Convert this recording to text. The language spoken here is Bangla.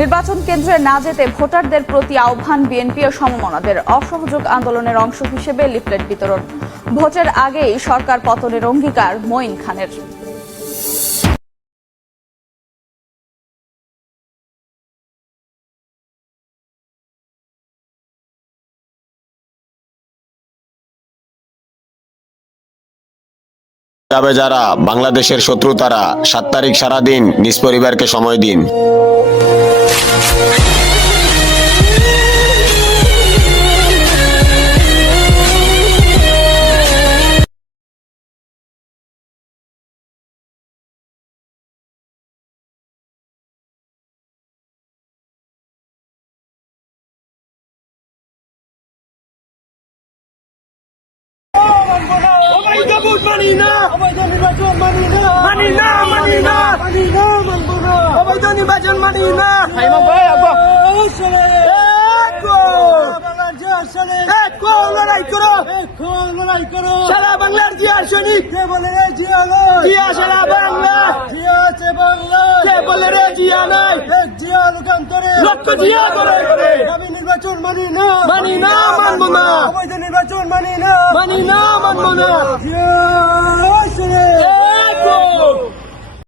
নির্বাচন কেন্দ্রে না যেতে ভোটারদের প্রতি আহ্বান বিএনপি ও সমমনাদের। অসহযোগ আন্দোলনের অংশ হিসেবে লিফলেট বিতরণ। ভোটের আগেই সরকার পতনের অঙ্গীকার মঈন খানের। যাবে যারা বাংলাদেশের শত্রু তারা, 7 তারিখ সারাদিন নিজ পরিবারকে সময় দিন। মানি না, অবৈধ নির্বাচন মানি না, মানি না, মানি না, মানি না, মানবো না, অবৈধ নির্বাচন মানি না। লড়াই করো, লড়াই করো, সারা বাংলার জিয়া সৈনিক। কে বলে রে জিয়া নয়, জিয়া সারা বাংলা, জিয়া আছে বাংলা। কে বলে রে জিয়া নাই, এক জিয়া লোকান্তরে লক্ষ জিয়া করে করে। আমি নির্বাচন মানি না, মানি না, মানবো না, অবৈধ নির্বাচন মানি না, মানি না, মানবো না। জিয়া